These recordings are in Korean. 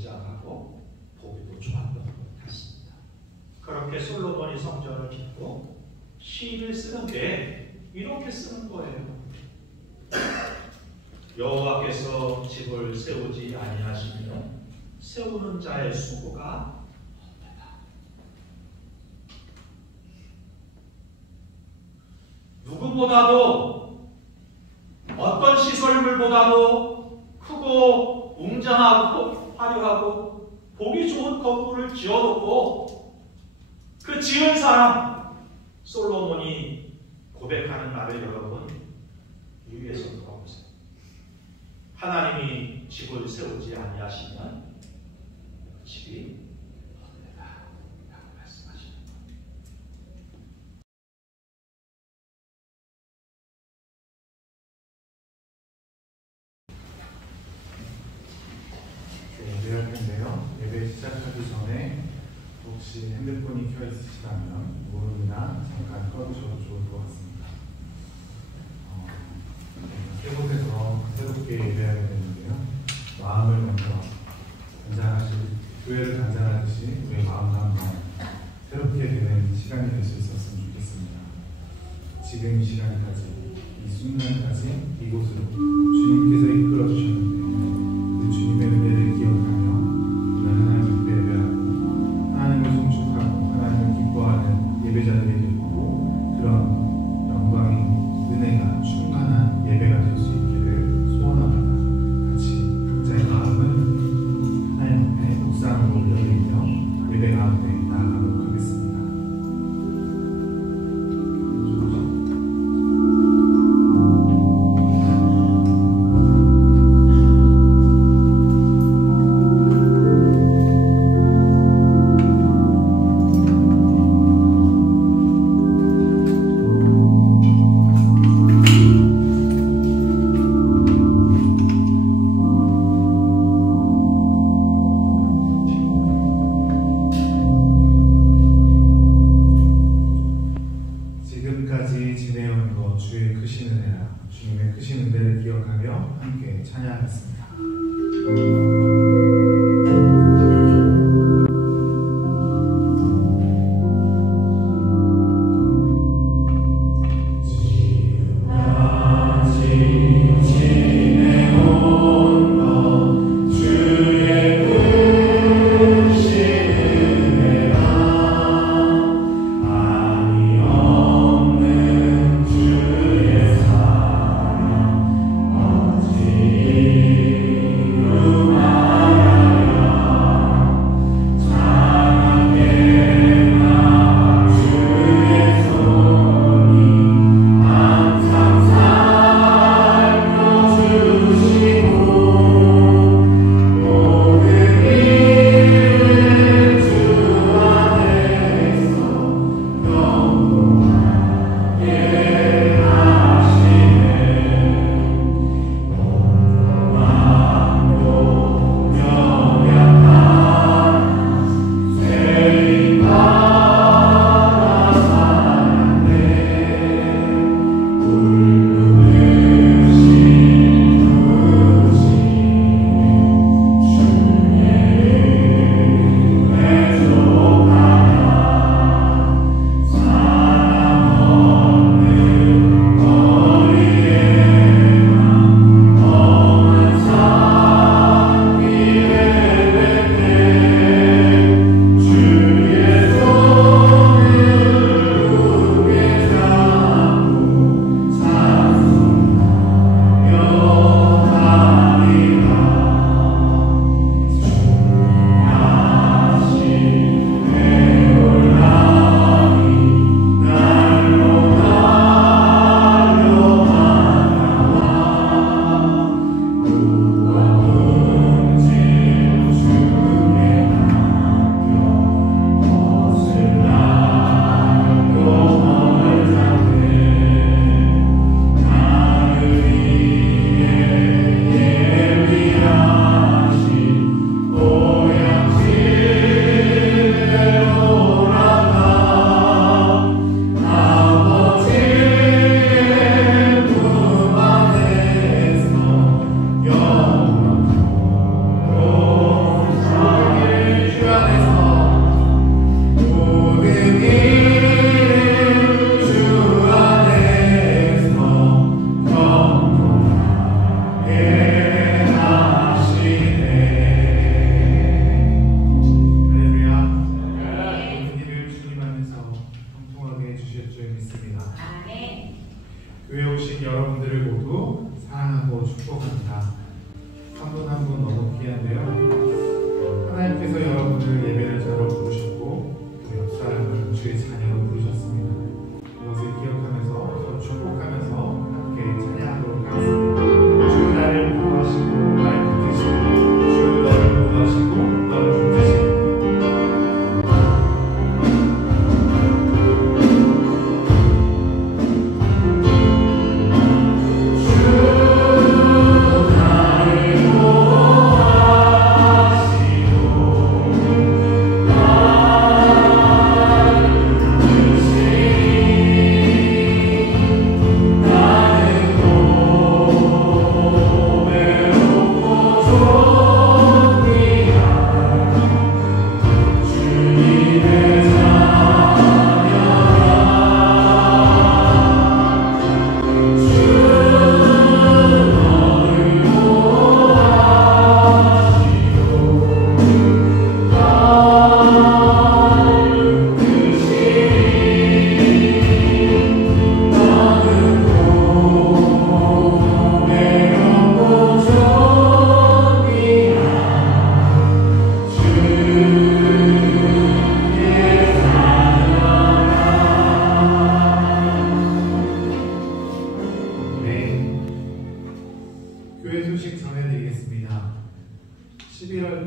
웅장하고 보기도 좋았던 것 같습니다. 그렇게 솔로몬이 성전을 짓고 시를 쓰는데 이렇게 쓰는 거예요. 여호와께서 집을 세우지 아니하시면 세우는 자의 수고가 헛되다. 누구보다도 어떤 시설물보다도 크고 웅장하고 화려하고 보기 좋은 건물을 지어놓고 그 지은 사람 솔로몬이 고백하는 말을 여러분 유의해서 들어보세요. 하나님이 집을 세우지 아니하시면 집이 헛되다 라고 말씀하시는 거예요. 예배할 텐데요. 예배 시작하기 전에 혹시 핸드폰이 켜 있으시다면 무음이나 잠깐 꺼주셔도 좋을 것 같습니다. 이곳에서 새롭게 예배하게 되는데요. 마음을 먼저 교회를 단장하듯이 우리의 마음도 한번 새롭게 되는 시간이 될 수 있었으면 좋겠습니다. 지금 이 시간까지, 이 순간까지 이곳으로 주님께서 이끌어 주셨는데 그 주님의 은혜를 기억하며 오늘 하나님을 예배하고 하나님을 송축하고 하나님을 기뻐하는 예배자들에게 보고 그런 영광인 은혜가 충만한 예배가 될 수 있기를 소원합니다. 같이 각자의 마음을 하나님 앞에 묵상으로 올려드리며 예배 가운데 나아가도록 하겠습니다.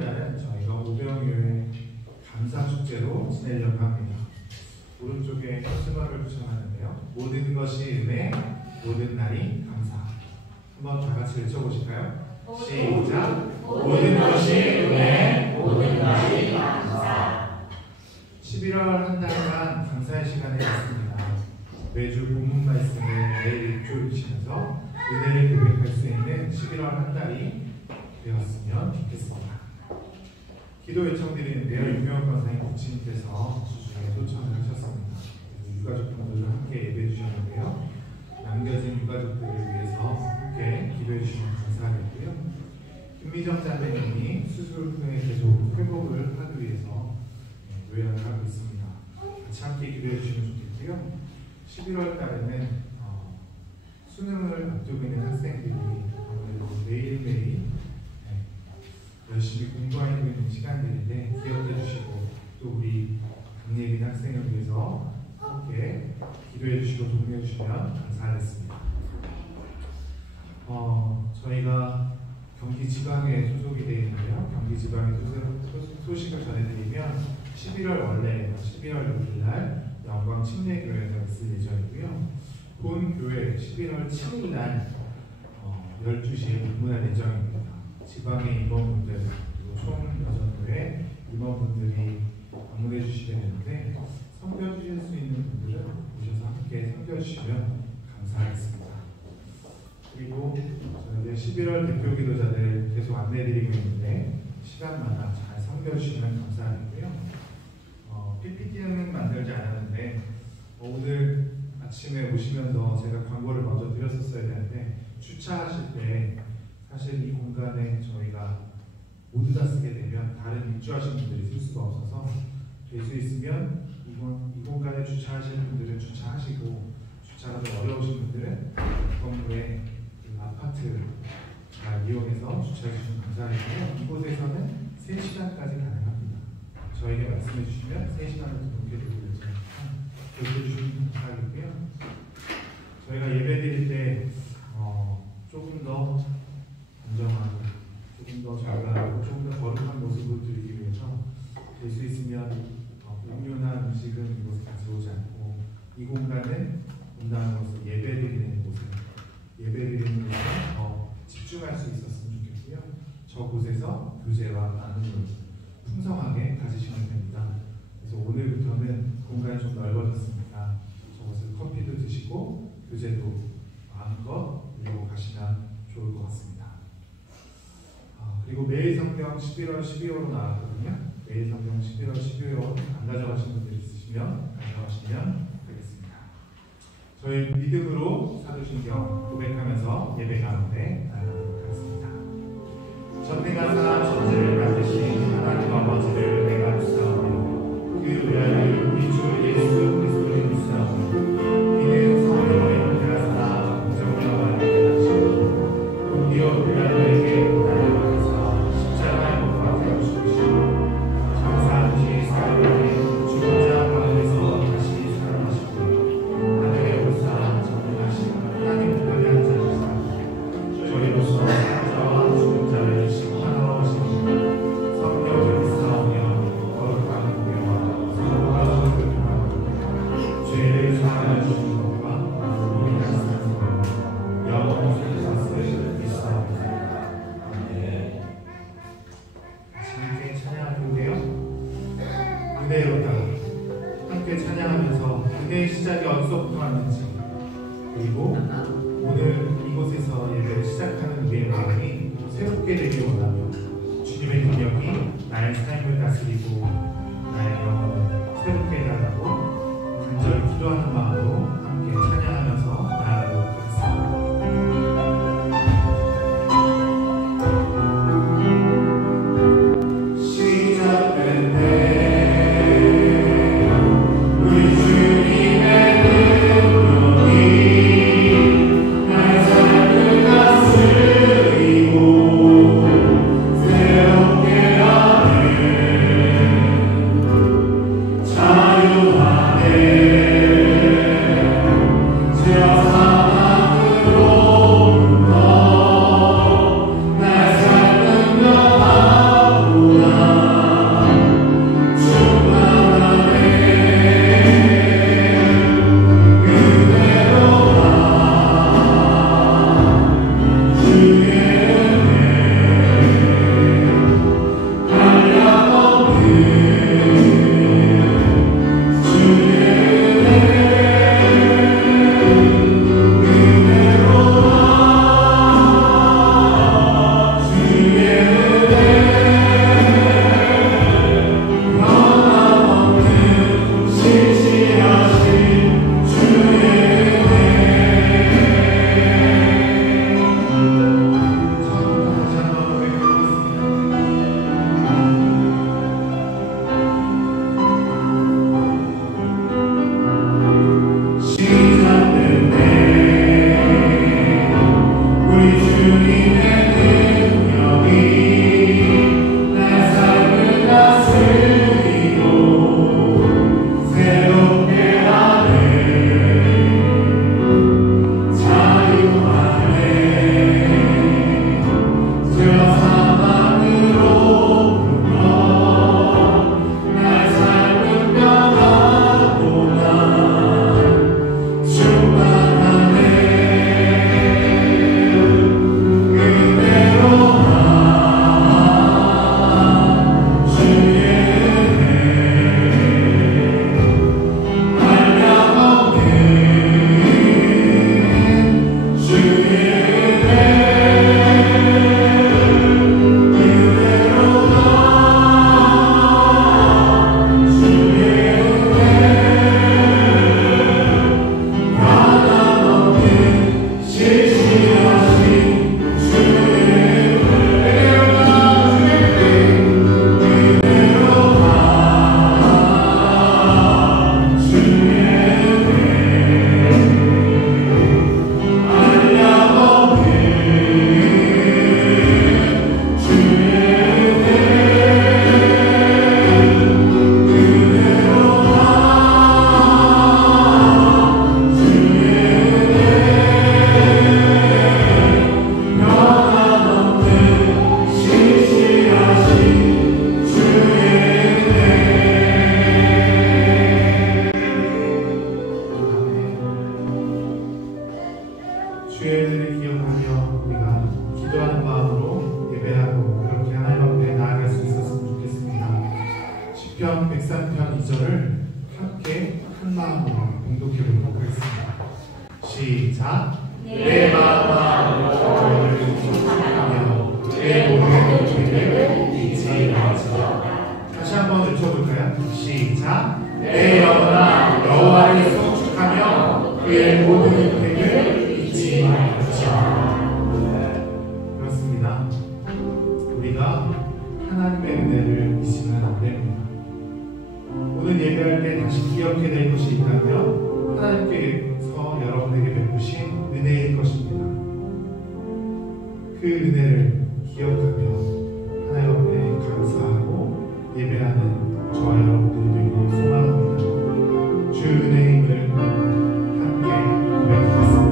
날은 저희가 오병이어의 감사축제로 지내려고 합니다. 오른쪽에 순서를 붙여놨는데요. 모든 것이 은혜, 모든 날이 감사. 한번 다 같이 외쳐보실까요? 시작! 모든 것이 은혜, 모든 날이 감사. 11월 한 달간 감사의 시간을 갖습니다. 매주 본문 말씀을 매일 읽으시면서 은혜를 고백할 수 있는 11월 한 달이 되었으면 좋겠습니다. 기도 요청드리는데요. 유명한 권사님 부친님께서 주중에 초청을 하셨습니다. 유가족분들과 함께 예배해 주셨는데요. 남겨진 유가족들을 위해서 함께 기도해 주시면 감사하겠고요. 김미정 자매님이 수술 후에 계속 회복을 하기 위해서 요양을 하고 있습니다. 같이 함께 기도해 주시면 좋겠고요. 11월 달에는 수능을 앞두고 있는 학생들이 아무래도 매일매일 열심히 공부하고 있는 시간들인데 기억해 주시고 또 우리 강예빈 학생을 위해서 함께 기도해 주시고 동료해 주시면 감사하겠습니다. 저희가 경기 지방에 소속이 되어 있는데요. 경기 지방의 소식을 전해드리면 11월 6일 날 영광 침례교회에서 있을 예정이고요. 본 교회 11월 7일 날 12시에 방문할 예정입니다. 지방의 임원분들 그리고 총 6교회 임원분들이 방문해 주시게 되는데 섬겨주실 수 있는 분들은 오셔서 함께 섬겨주시면 감사하겠습니다. 그리고 저희 11월 대표 기도자들 계속 안내해드리고 있는데 시간마다 잘 섬겨주시면 감사하겠고요. PPT는 만들지 않았는데 오늘 아침에 오시면서 제가 광고를 먼저 드렸었어야 되는데 주차하실 때 사실 이 공간에 저희가 모두 다 쓰게 되면 다른 입주하신 분들이 쓸 수가 없어서 될 수 있으면 이 공간에 주차하시는 분들은 주차하시고 주차가 좀 어려우신 분들은 건물에 아파트 잘 이용해서 주차해 주시면 감사하고요. 이곳에서는 3시간까지 가능합니다. 저에게 말씀해 주시면 3시간을 넘게 드리고 그렇게 주시면 감사하고요. 저희가 예배 드릴 때 조금 더 안정하고 조금 더 잘나가고 조금 더 거룩한 모습을 드리기 위해서 될 수 있으면 음료나 음식은 이곳에 가져오지 않고 이 공간은 온당으로서 예배드리는 곳에 예배드리는 곳에 더 집중할 수 있었으면 좋겠고요. 저곳에서 교제와 나눔을 풍성하게 가지시면 됩니다. 그래서 오늘부터는 공간이 좀 넓어졌으니까 저곳에서 커피도 드시고 교제도 마음껏 이루고 가시면 좋을 것 같습니다. 그리고 매일 성경 11월 12호로 나왔거든요. 매일 성경 11월 12호 안 가져가신 분들 있으시면 가져가시면 되겠습니다. 저희 믿음으로 사도신경 고백하면서 예배 가운데 나가도록 하겠습니다. 전능하사 천지를 만드신 하나님 아버지를 내가 믿사오며 그 외아들 우리 주 예수 그리스도를 믿사오며 이는 성령의 은혜하사 공정과 함께 하시고 본디오 빌라도에게 고난을 받으사 십자가에 못 박혀 죽으시고 장사하시 사흘에 죽은 자 가운데서 다시 살아나시고 하늘에 오사 전능하신 하나님 특별히 앉으시사 저희로서 살아자와 죽은 자를 심판하러 오시니 성령을 믿사오며 거룩한 공예와 성부와 성을 통하여 죄를 사하여 주신 것과 우리 하나님 영원히 사슬을 믿사옵나이다. 아멘. 함께 찬양하는데요. 은혜로다 함께 찬양하면서 은혜의 시작이 어디서부터 왔는지 그리고 오늘 이곳에서 예배를 시작하는 우리의 마음이 새롭게 되길 원하며 주님의 능력이 나의 삶을 다스리고 나의 영혼을 새롭게 해달라고 간절히 기도하는 마음으로 함께 찬양하면서 나아가도록 하겠습니다. 새롭게 시편 103편 2절을 함께 한 마음으로 봉독해 보도록 하겠습니다. 시작. 내 마음아 여호와를 축복하며 내 모든 죄를 잊지 말지어다. 다시 한번 외쳐볼까요? 시작. 내 영혼아 여호와를 축복하며 그의 모든 죄를 잊지 말지어다. 그렇습니다. 우리가 하나님의 은혜를 잊으면 안 됩니다. 오늘 예배할 때 다시 기억해야 될 것이 있다면 하나님께서 여러분에게 베푸신 은혜일 것입니다. 그 은혜를 기억하며 하나님 앞에 감사하고 예배하는 저와 여러분들이 되기를 소망합니다. 주 은혜의 힘을 함께 고백하겠습니다.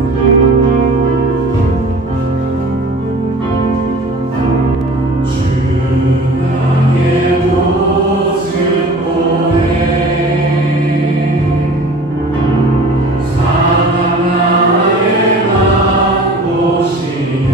사랑 나의 맘 보시네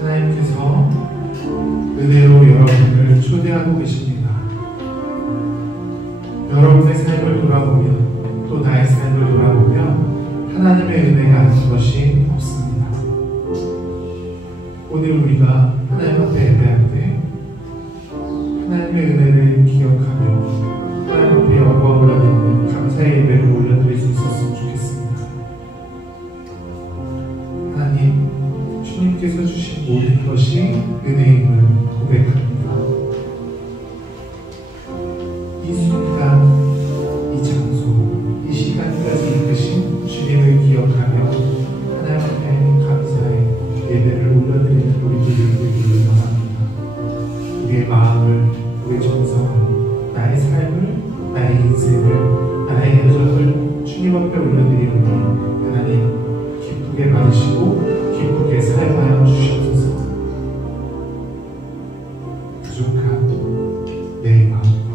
하나님께서 은혜로 여러분을 초대하고 계십니다. 여러분의 삶을 돌아보며 또 나의 삶을 돌아보며 하나님의 은혜가 아닌 것이 없습니다. 오늘 우리가 하나님 앞에 예배할 때 하나님의 은혜를 기억하며 하나님 앞에 영광을 얻는 감사의 예배를 올려드릴 수 있었으면 좋겠습니다. 하나님, 주님께서 주신 모든 것이 은혜임을 고백합니다. 이 순간, 이 장소, 이 시간까지 이끄신 주님을 기억하며 하나님 앞에 감사의 예배를 올려드리는 우리들을 되기를 원합니다. 우리의 마음을, 우리의 정성을, 나의 삶을, 나의 인생을, 나의 여정을 주님 앞에 올려드리오니 하나님 기쁘게 받으시고 기쁘게 사용하여 주시옵소서. 부족한 내 마음과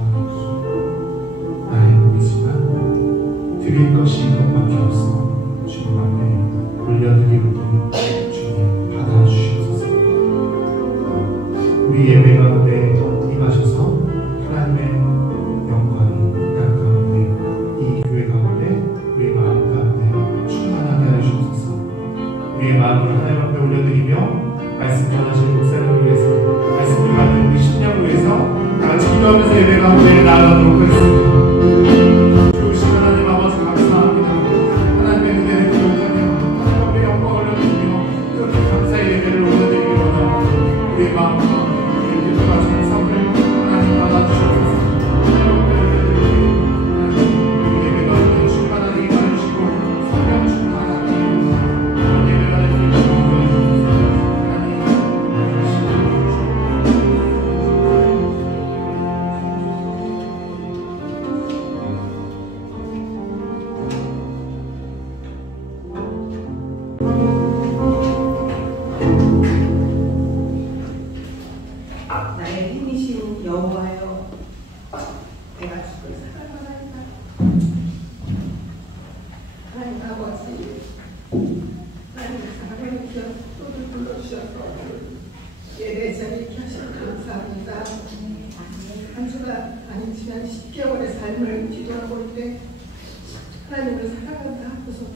나의 몸이지만 드릴 것이 이것밖에 없어 주님 앞에 올려드리오니 주님 받아주시옵소서. 우리 예배 가운데 임하셔서 하나님의 영광이 땅 가운데 이 교회 가운데 우리의 마음 가운데 충만하게 하여 주옵소서. 우리의 마음을 하나님 앞에 올려드리며 말씀 전하실 목사님을 위해서 말씀을 받는 우리 신령을 위해서 다같이 기도하면서 예배 가운데 나아가도록 하겠습니다. 좋으신 하나님 아버지 감사합니다. 하나님의 은혜를 기억하며 하나님 앞에 영광을 올려드리며 그렇게 감사의 예배를 올려드리기 원합니다. 우리의 마음과 우리의 기도가 정성을 하나님 받아주셔서 우리 예배 가운데 충만하게 임하시고 성령 충만하게 예배가 되기를 나의 힘이신 여호와여, 내가 주를 사랑하나이다. 하나님 아버지, 하나님의 사랑을 기억 또를 불러주셔서 예배 자리에 이렇게 하셔서 감사합니다. 한 주간 아닌 지난 10개월의 삶을 기도하고 있는데 하나님을 사랑한다 하고서도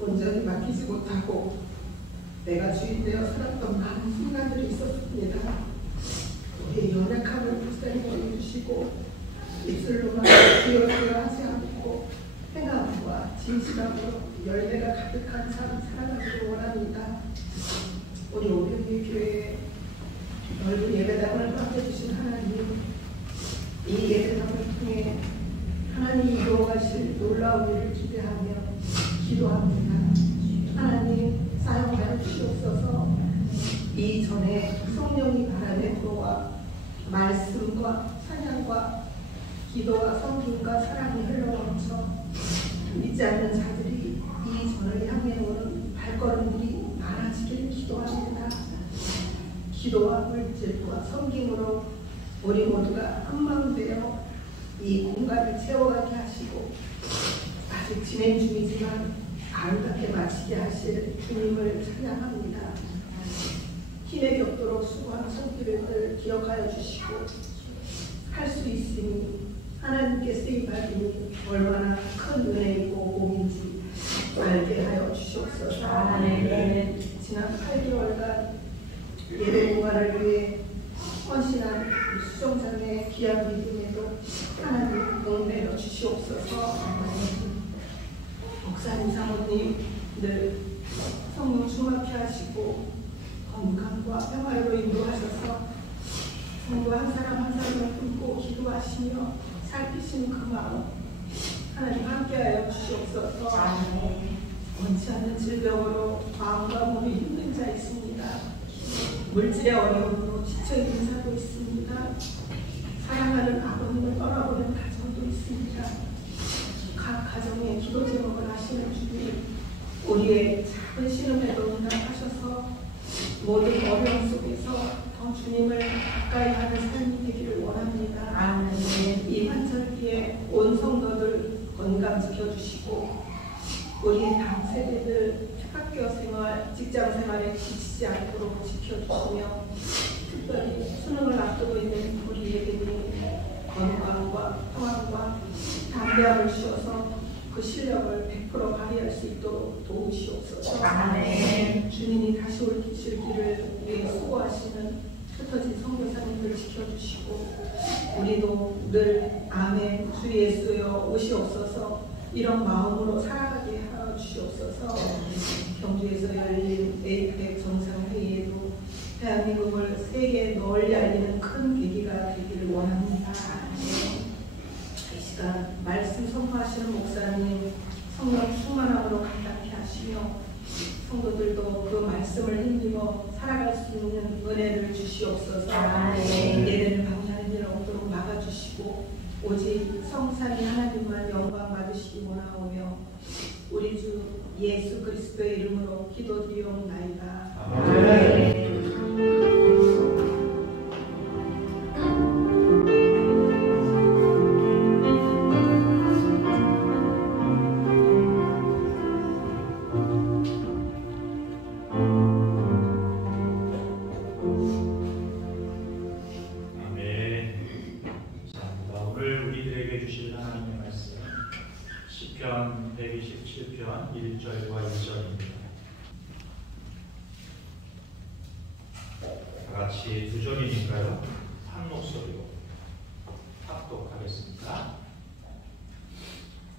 온전히 맡기지 못하고 내가 주인되어 살았던 많은 순간들이 있었습니다. 우리의 연약함을 목사님 보여주시고 입술로만 기어들어 하지 않고 행함과 진실함으로 열매가 가득한 삶 살아가기를 원합니다. 우리 오병리 교회에 넓은 예배당을 맡겨주신 하나님, 이 예배당을 통해 하나님이 이루어가실 놀라운 일을 기대하며 기도합니다. 하나님 사용하여 주시옵소서. 이전에 성령이 바람에 불어와 말씀과 찬양과 기도와 성김과 사랑이 흘러넘쳐 믿지 않는 자들이 이 전을 향해 오는 발걸음들이 많아지기를 기도합니다. 기도와 물질과 섬김으로 우리 모두가 한마음 되어 이 공간을 채워가게 하시고 아직 진행 중이지만 아름답게 마치게 하실 주님을 찬양합니다. 힘에 겹도록 수고한 손길을 기억하여 주시고 할 수 있으니 하나님께 쓰임받으니 얼마나 큰 은혜이고 복인지 알게 하여 주시옵소서. 아멘. 지난 8개월간 예배 공간을 위해 헌신한 수종장의 귀한 믿음에도 하나님 응내려 주시옵소서. 목사님 사모님들 성령 충만케 하시고 건강과 평화로 인도하셔서 성도 한 사람 한 사람을 품고 기도하시며 살피시는 그 마음 하나님 함께하여 주시옵소서. 원치 않는 질병으로 마음과 몸이 힘든 자 있습니다. 물질의 어려움으로 지쳐있는 자도 있습니다. 사랑하는 아버님을 떠나보는 가정도 있습니다. 각 가정에 기도 제목을 하시는 주님, 우리의 작은 신음에도 응답하셔서 모든 어려움 속에서 더 주님을 가까이 하는 삶이 되기를 주시고 우리 다음 세대들 학교 생활, 직장 생활에 지치지 않도록 지켜주시며 특별히 수능을 앞두고 있는 우리 예배님 건강과 평안과 담대함을 주셔서 그 실력을 100% 발휘할 수 있도록 도우시옵소서. 아멘. 주님이 다시 올 길을 위해 수고하시는 흩어진 선교사님들 지켜주시고 우리도 늘 아멘 주 예수여 오시옵소서 이런 마음으로 살아가게 하여 주시옵소서. 경주에서 열린 APEC 정상회의에도 대한민국을 세계에 널리 알리는 큰 계기가 되기를 원합니다. 이 시간 말씀 선포하시는 목사님 성령 충만함으로 감당케 하시며 성도들도 그 말씀을 힘입어 살아갈 수 있는 은혜를 주시옵소서. 예배를 방해하는 일 없도록 막아주시고 오직 성삼위 하나님만 영광 받으시기 원하오며 우리 주 예수 그리스도의 이름으로 기도드리옵나이다. 아멘. 오늘 우리들에게 주실 하나님의 말씀 시편 127편 1절과 2절입니다. 다 같이 두 절이니까요. 한 목소리로 합독하겠습니다.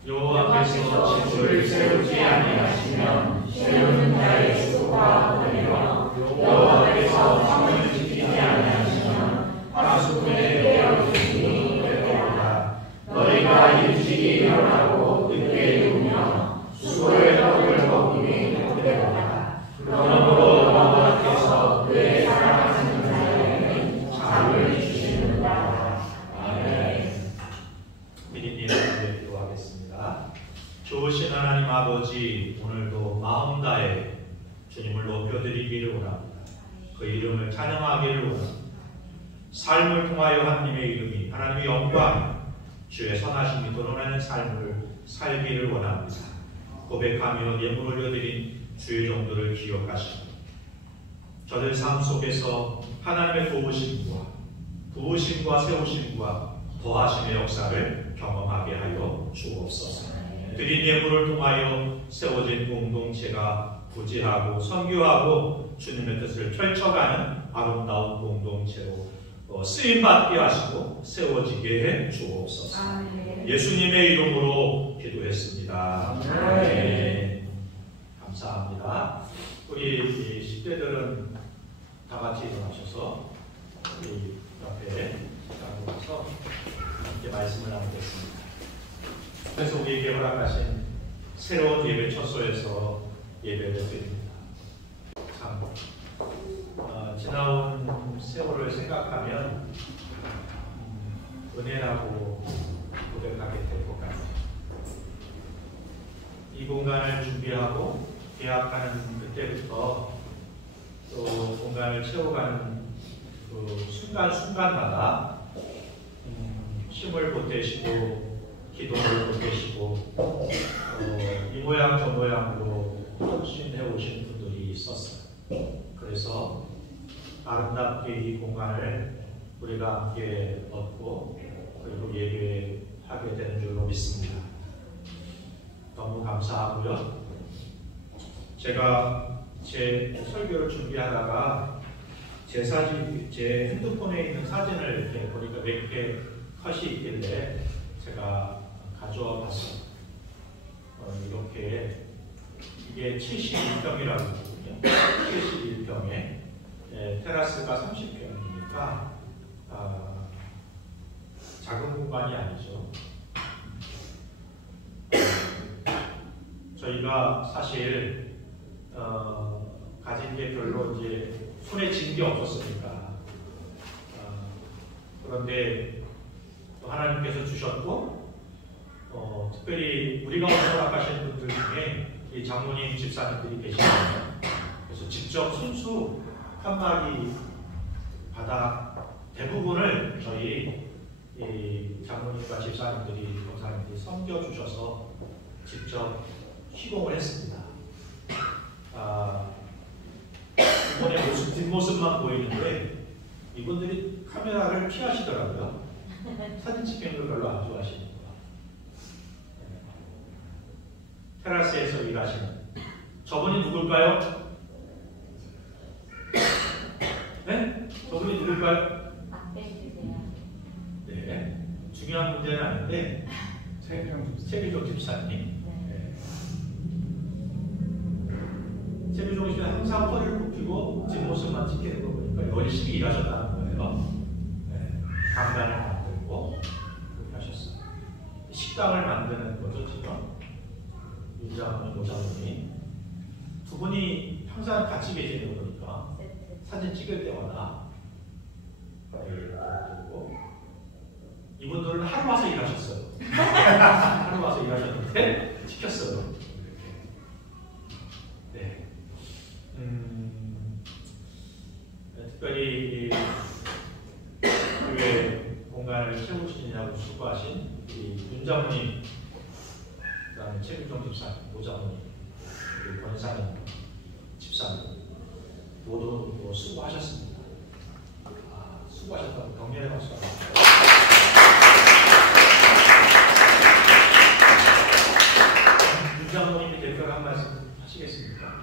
여호와께서 지주를 세우지 아니하시면 세우는 자의 수고가 허리라. 여호와께서 성을 지키지 아니하시면 하수꾼의 깨어주시니 되도다. 너희가 일찍이 일어나고 늦게 누우며 수고의 떡을 먹으니 되도다. 그러므로 여호와께서 그의 사랑하시는 자에게는 잠을 주시는다. 아멘. 미리님 기도하겠습니다. 좋으신 하나님 아버지, 오늘도 마음 다해 주님을 높여드리기를 원합니다. 그 이름을 찬양하기를 원합니다. 삶을 통하여 하나님의 이름이, 하나님의 영광, 주의 선하심이 드러나는 삶을 살기를 원합니다. 고백하며 예물 올려드린 주의 종들을 기억하시고 저들 삶 속에서 하나님의 도우심과 부으심과 세우심과 더하심의 역사를 경험하게 하여 주옵소서. 드린 예물을 통하여 세워진 공동체가 부지하고 선교하고 주님의 뜻을 펼쳐가는 아름다운 공동체로 쓰임받게 하시고 세워지게 해 주옵소서. 예수님의 이름으로 기도했습니다. 네. 감사합니다. 우리 10대들은 다 같이 일어나셔서 우리 옆에 가서 함께 말씀을 나누겠습니다. 그래서 우리에게 허락하신 새로운 예배 처소에서 예배를 드립니다. 참 지나온 세월을 생각하면 은혜라고 고백하게 될 것 같아요. 이 공간을 준비하고 계약하는 그때부터 또 공간을 채워가는 그 순간순간마다 힘을 보태시고 기도를 보태시고 이 모양 저 모양으로 헌신해 오신 분들이 있었어요. 그래서 아름답게 이 공간을 우리가 함께 얻고 그리고 예배하게 되는 줄로 믿습니다. 너무 감사하고요. 제가 제 설교를 준비하다가 제 핸드폰에 있는 사진을 이렇게 보니까 몇 개 컷이 있길래 제가 가져와 봤어요. 이렇게 이게 71평이라고 하거든요. 71평에 테라스가 30평이니까 작은 공간이 아니죠. 저희가 사실 가진 게 별로 이제 손에 쥔 게 없었으니까 그런데 또 하나님께서 주셨고 특별히 우리가 허락하신 분들 중에 이 장모님 집사님들이 계시거든요. 그래서 직접 손수 칸막이 바닥 대부분을 저희 이 장모님과 집사님들이 권사님들이 섬겨주셔서 직접 시공을 했습니다. 이번에 모습, 뒷모습만 보이는데 이분들이 카메라를 피하시더라고요. 사진 찍히는 걸 별로 안 좋아하시는 거예요. 테라스에서 일하시는 저분이 누굴까요? 네? 저분이 누굴까요? 네, 중요한 문제는 아닌데 최규종 집사님. 최규종 집사님 항상 허리를 굽히고 뒷모습만 찍히는 거 보니까 열심히 일하셨다는 거예요. 네, 강단을 만들고 그렇게 하셨어요. 식당을 만드는 거죠 지금. 윤장훈 모장님이 두 분이 항상 같이 계시는 거 보니까 사진 찍을 때마다 그리고 이분들은 하루 와서 일하셨어요. 하루 와서 일하셨는데 찍혔어요. 네. 특별히 교회 공간을 채우시느냐고 수고하신 윤장훈님, 그다음에 최규종 집사님, 모장훈님, 그리고 권상인 집사님 모두 수고하셨습니다. 수고하셨다고 격려의 박수. 윤장훈님이 댓글 한 말씀 하시겠습니까?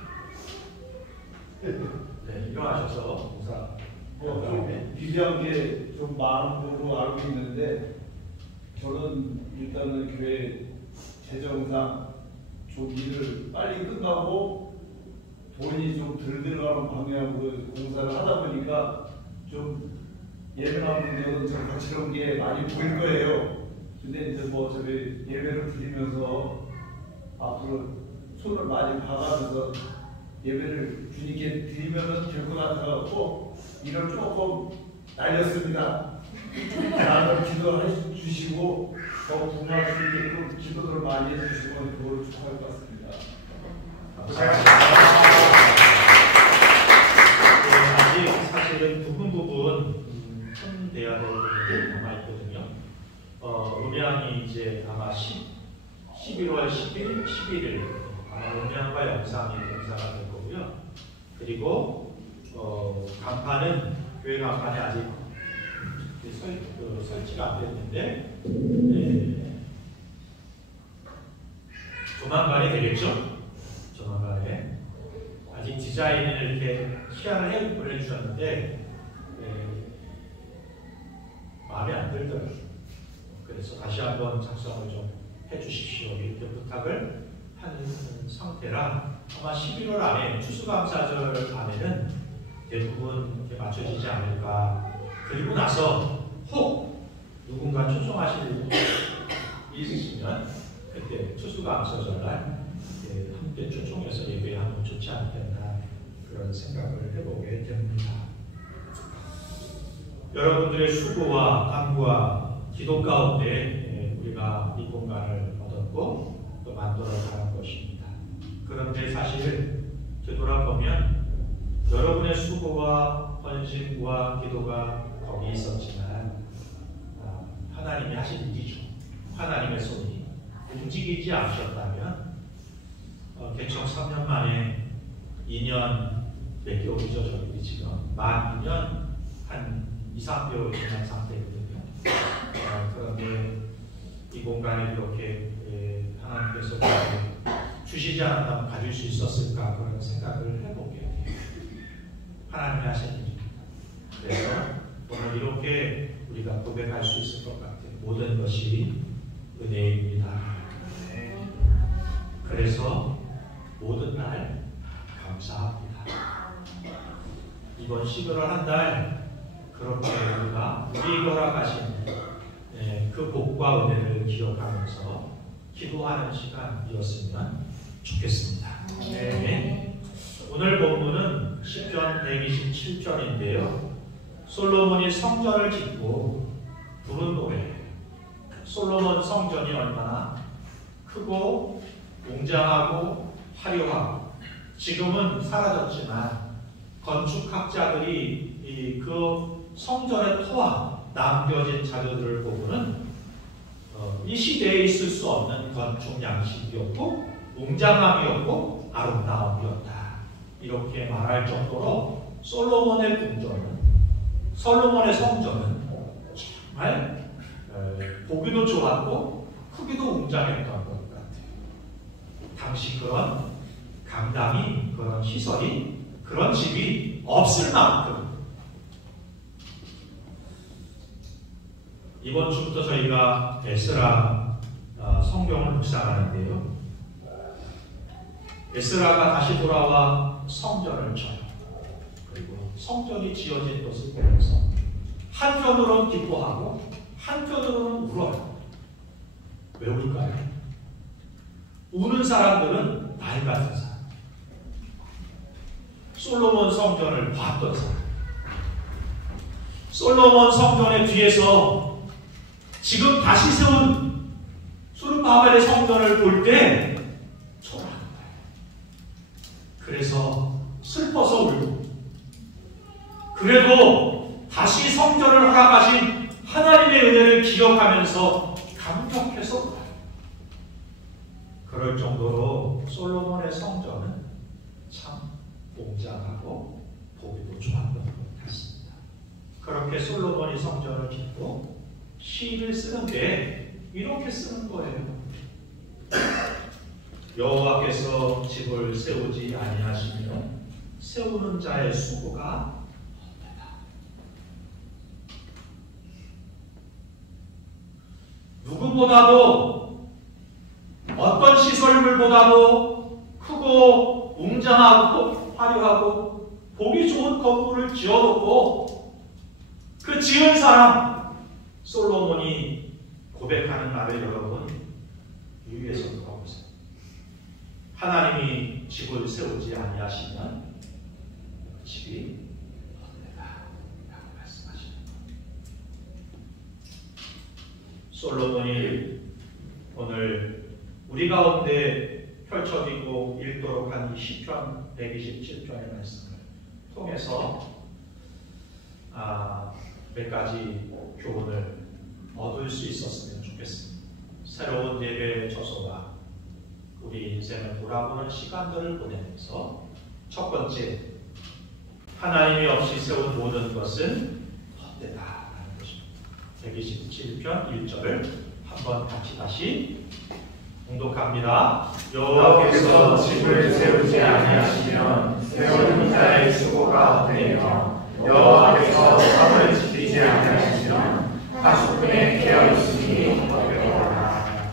네, 일어나셔서 공사. 좀 비교한 게 좀 많은 걸로 알고 있는데, 저는 일단은 교회 재정상 좀 일을 빨리 끝나고 돈이 좀 덜 들어가는 방향으로 공사를 하다 보니까 좀 예배한 분들은 저처럼 게 많이 보일 거예요. 근데 이제 뭐 저희 예배를 드리면서 앞으로 손을 많이 봐가면서 예배를 주님께 드리면은 될 것 같아갖고 일을 조금 날렸습니다. 나를 기도해 주시고 더 분할 수 있게끔 기도를 많이 해주시면 그걸 축하할 것 같습니다. 아직 사실은 부분 손대야 될 부분이 남아있거든요. 음향이 이제 아마 11월 10일, 11일 아마 음향과 영상이 공사가 될 거고요. 그리고 간판은 교회 간판이 아직 설치가 안 됐는데 조만간에 되겠죠? 조만간에. 아직 디자인을 이렇게 시안을 보내주셨는데 마음에 안 들더라고요. 그래서 다시 한번 작성을 좀 해주십시오. 이렇게 부탁을 한 상태라 아마 11월 안에 추수감사절 안에는 대부분 이렇게 맞춰지지 않을까. 그리고 나서 혹 누군가 초청하실 분이 있으시면 그때 추수감사절날 함께 초청해서 예배하면 좋지 않겠나 그런 생각을 해보게 됩니다. 여러분들의 수고와 간구와 기도 가운데 우리가 이 공간을 얻었고 또 만들어가는 것입니다. 그런데 사실 되돌아보면 여러분의 수고와 헌신과 기도가 거기 있었지만 하나님이 하신 일이죠. 하나님의 손이 움직이지 않으셨다면 개척 3년 만에 2년 몇 개월이죠. 저희들이 지금 만 2년 한 2, 3개월 지난 상태거든요. 그런데 이 공간을 이렇게 하나님께서 주시지 않았다면 가질 수 있었을까 그런 생각을 해보게 돼요. 하나님이 하신 일입니다. 그래서 오늘 이렇게 우리가 고백할 수 있을 것 같아요. 모든 것이 은혜입니다. 그래서 모든 날 감사합니다. 이번 11월 한 달 그렇게 우리가 우리 허락하신 그 복과 은혜를 기억하면서 기도하는 시간이었으면 좋겠습니다. 네. 오늘 본문은 시편 127절인데요. 솔로몬이 성전을 짓고 부른 노래. 솔로몬 성전이 얼마나 크고 웅장하고 화려하고 지금은 사라졌지만 건축학자들이 그 성전의 터와 남겨진 자료들을 보고는 이 시대에 있을 수 없는 건축 양식이었고 웅장함이었고 아름다움이었다. 이렇게 말할 정도로 솔로몬의 궁전은, 솔로몬의 성전은 정말 보기도 좋았고 크기도 웅장했던 것 같아요. 당시 그런 강당이, 그런 시설이, 그런 집이 없을 만큼. 이번 주부터 저희가 에스라 성경을 묵상하는데요. 에스라가 다시 돌아와 성전을 쳐요. 그리고 성전이 지어진 것을 보면서 한편으로는 기뻐하고 한편으로는 울어요. 왜 울까요? 우는 사람들은 나이 같은 사람, 솔로몬 성전을 봤던 사람, 솔로몬 성전의 뒤에서 지금 다시 세운 수르바벨의 성전을 볼 때 초라한 거예요. 그래서 슬퍼서 울고, 그래도 다시 성전을 허락하신 하나님의 은혜를 기억하면서 감격해서 울어요. 그럴 정도로 솔로몬의 성전은 참 웅장하고 보기도 좋았던 것 같습니다. 그렇게 솔로몬이 성전을 짓고 시를 쓰는데 이렇게 쓰는 거예요. 여호와께서 집을 세우지 아니하시면 세우는 자의 수고가 헛되다. 누구보다도 어떤 시설물보다도 크고 웅장하고 화려하고 보기 좋은 건물을 지어놓고 그 지은 사람 솔로몬이 고백하는 말을 여러분 유의해서 들어보세요. 하나님이 집을 세우지 아니하시면 집이 헛되다 라고 말씀하십니다. 솔로몬이 오늘 우리 가운데 펼쳐지고 읽도록 한 이 시편 127편의 말씀을 통해서 몇 가지 교훈을 얻을 수 있었으면 좋겠습니다. 새로운 예배 저서와 우리 인생을 돌아보는 시간들을 보내면서 첫 번째, 하나님이 없이 세운 모든 것은 헛되다라는 것입니다. 127편 1절을 한번 같이 다시 봉독합니다. 여호와께서 집을 세우지 아니하시면 세우는 자의 수고가 헛되며 여호와께서 성을 지키지 아니하시면 하수꾼의 깨어있음이 헛되도다.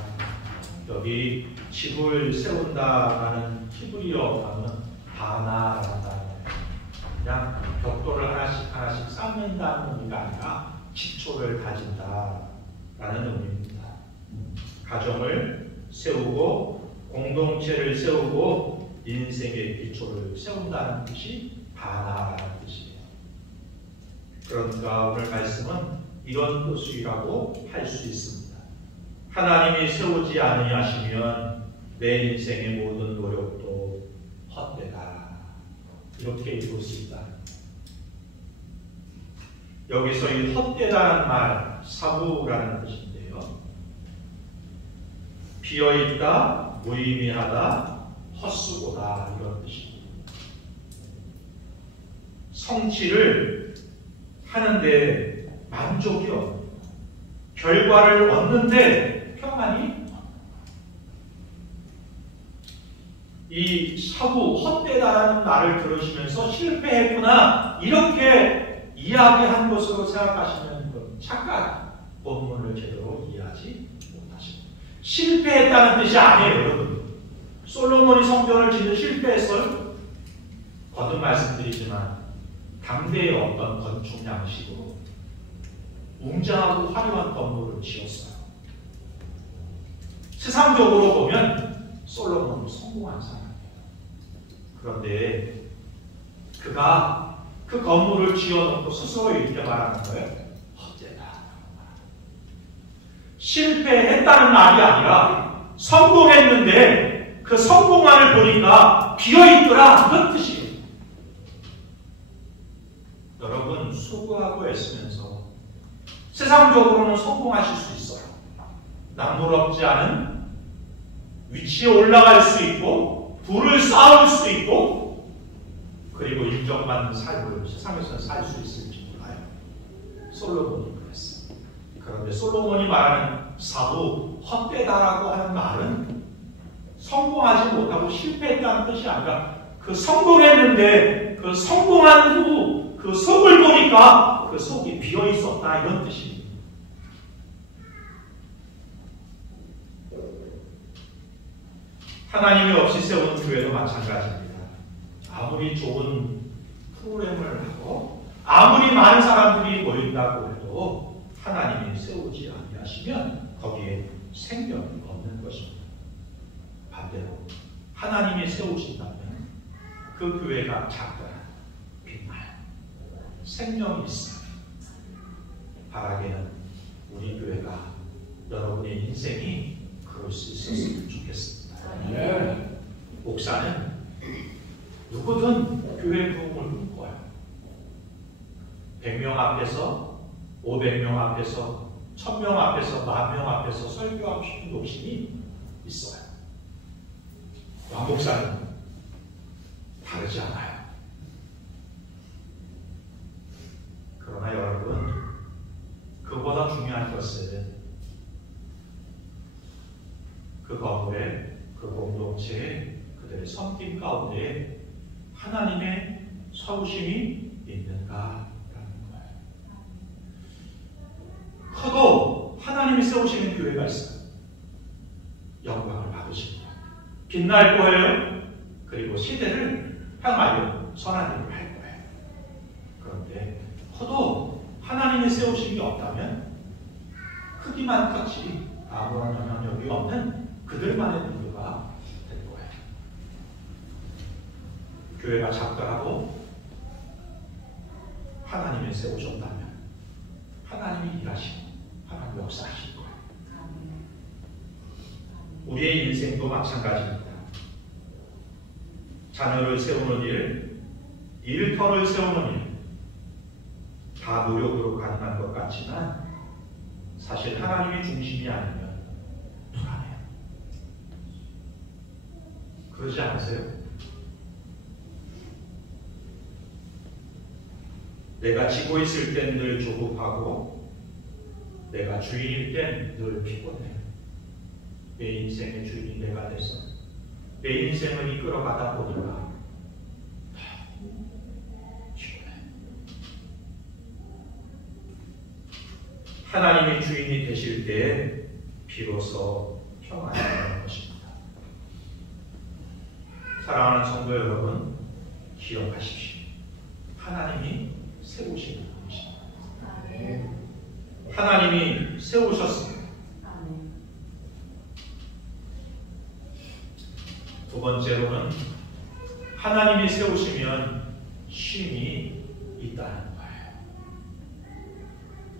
여기 집을 세운다라는 히브리어 단어는 바나라는 단어예요. 그냥 벽돌을 하나씩 쌓는다는 의미가 아니라 기초를 다진다라는 의미입니다. 가정을 세우고 공동체를 세우고 인생의 기초를 세운다는 뜻이 바나라는 뜻이에요. 그러니까 오늘 말씀은 이런 뜻이라고 할 수 있습니다. 하나님이 세우지 아니하시면 내 인생의 모든 노력도 헛되다. 이렇게 읽을 수 있다. 여기서 이 헛되다는 말, 사부라는 뜻인데요. 비어있다, 무의미하다, 헛수고다 이런 뜻입니다. 성취를 하는데 만족이 없는, 결과를 얻는데 평안이, 이 사부 헛되다라는 말을 들으시면서 실패했구나 이렇게 이야기한 것으로 생각하시면 착각, 본문을 제대로 이해하지 못하십니다. 실패했다는 뜻이 아니에요, 여러분. 솔로몬이 성전을 짓는 실패했어요? 거듭 말씀드리지만 당대의 어떤 건축 양식으로 웅장하고 화려한 건물을 지었어요. 세상적으로 보면 솔로몬은 성공한 사람이에요. 그런데 그가 그 건물을 지어놓고 스스로 이렇게 말하는 거예요. 헛되다. 실패했다는 말이 아니라 성공했는데 그 성공만을 보니까 비어있더라 그런 뜻이에요. 여러분 수고하고 애쓰면서 세상적으로는 성공하실 수 있어요. 남부럽지 않은 위치에 올라갈 수 있고 부를 쌓을 수 있고 그리고 인정받는 삶을 세상에서 살 수 있을지 몰라요. 솔로몬이 그랬어. 그런데 솔로몬이 말하는 사도 헛되다라고 하는 말은 성공하지 못하고 실패했다는 뜻이 아니라 그 성공했는데 그 성공한 후 그 속을 보니까 그 속이 비어 있었다 이런 뜻입니다. 하나님이 없이 세우는 교회도 마찬가지입니다. 아무리 좋은 프로그램을 하고 아무리 많은 사람들이 모인다고 해도 하나님이 세우지 아니하시면 거기에 생명이 없는 것입니다. 반대로 하나님이 세우신다면 그 교회가 작거나 빛나요. 생명이 있어요. 바라기는 우리 교회가 여러분의 인생이 그럴 수 있었으면 좋겠습니다. 목사는 누구든 교회 부흥을 꿈꿔요. 100명 앞에서 500명 앞에서 1000명 앞에서 10,000명 앞에서 설교하고 싶은 욕심이 있어요. 왕 목사는 다르지 않아요. 그러나 여러분, 그보다 중요한 것은 그 건물에, 그 공동체에, 그들의 섬김 가운데 하나님의 서우심이 있는가라는 거예요. 커도 하나님이 세우시는 교회가 있어요. 영광을 받으십니다. 빛날 거예요. 그리고 시대를 향하여 선한 일을 할 거예요. 그런데 커도 하나님이 세우심이 없다면 크기만 컸지 아무런 영향력이 없는 그들만의 문제가 될 거예요. 교회가 작더라도 하나님이 세우셨다면 하나님이 일하시고 하나님이 역사하실 거예요. 우리의 인생도 마찬가지입니다. 자녀를 세우는 일, 일터를 세우는 일, 다 노력으로 가능한 것 같지만 사실 하나님이 중심이 아니면 불안해요. 그러지 않으세요? 내가 지고 있을 땐 늘 조급하고 내가 주인일 땐 늘 피곤해요. 내 인생의 주인이 내가 돼서 내 인생을 이끌어가다 보니까 하나님이 주인이 되실 때에 비로소 평안이 되는 것입니다. 사랑하는 성도 여러분, 기억하십시오. 하나님이 세우시는 분이십니다. 하나님이 세우셨습니다. 두 번째로는 하나님이 세우시면 쉼이 있다는 거예요.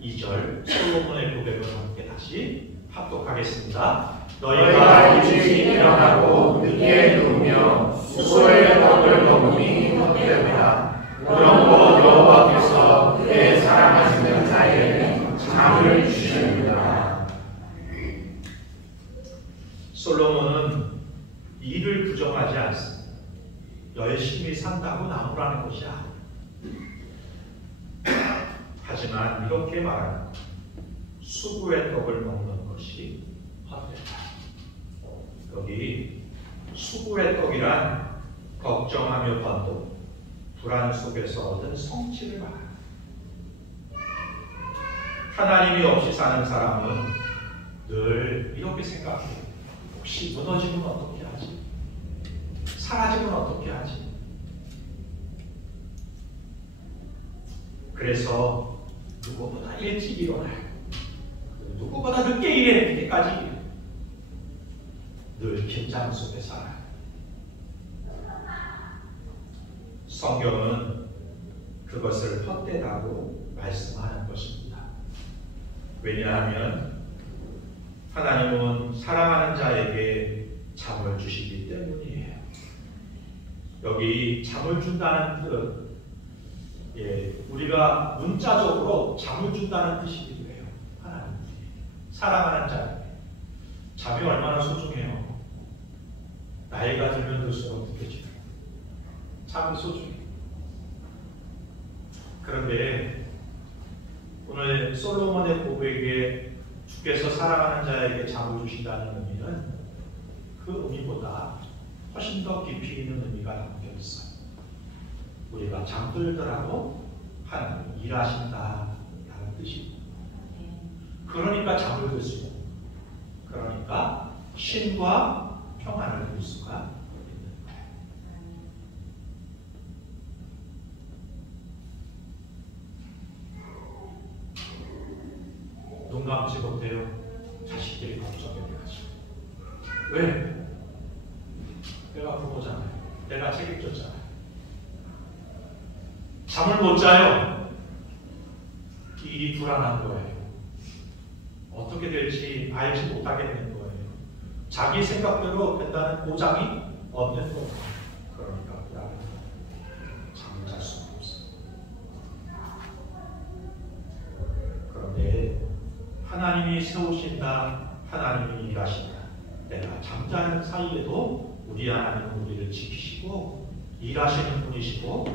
2절 솔로몬의 고백을 함께 다시 합독하겠습니다. 너희가 일찍 일어나고 늦게 누우며 수고의 떡을 먹으니 헛되다. 그러므로 여호와께서 그의 사랑하시는 자에게 잠을 주시느니라. 솔로몬은 일을 부정하지 않습니다. 열심히 산다고 나무라는 것이 아니에요. 하지만 이렇게 말합니다. 수구의 떡을 먹는 것이 헛되다. 여기 수구의 떡이란 걱정하며 번도 불안 속에서 얻은 성취를 말합니다. 하나님이 없이 사는 사람은 늘 이렇게 생각해요. 혹시 무너지면 어떻게 하지? 사라지면 어떻게 하지? 그래서 누구보다 일찍 일어나요. 누구보다 늦게 일해야 때까지 늘 긴장 속에 살아요. 성경은 그것을 헛되다고 말씀하는 것입니다. 왜냐하면 하나님은 사랑하는 자에게 잠을 주시기 때문이에요. 여기 잠을 준다는 뜻은 우리가 문자적으로 잠을 준다는 뜻이기도 해요. 하나님 사랑하는 자에게 잠이 얼마나 소중해요. 나이가 들면 들수록 느껴지죠. 잠이 소중해요. 그런데 오늘 솔로몬의 고백에 주께서 사랑하는 자에게 잠을 주신다는 의미는 그 의미보다 훨씬 더 깊이 있는 의미가 담겨 있어요. 우리가 잠들더라도 하나님 일하신다라는 뜻입니다. 그러니까 잠을 들 수 있는, 그러니까 쉼과 평안을 누릴 수가 있는 거예요. 눈 감지 못해요. 자식들이 걱정이 돼가지고. 왜? 내가 부모잖아요. 내가 책임졌잖아요. 잠을 못 자요. 일이 불안한 거예요. 어떻게 될지 알지 못하겠는 거예요. 자기 생각대로 된다는 보장이 없는 거예요. 그러니까 불안해요. 잠을 잘 수가 없어요. 그런데 하나님이 세우신다, 하나님이 일하신다. 내가 잠자는 사이에도 우리 하나님은 우리를 지키시고 일하시는 분이시고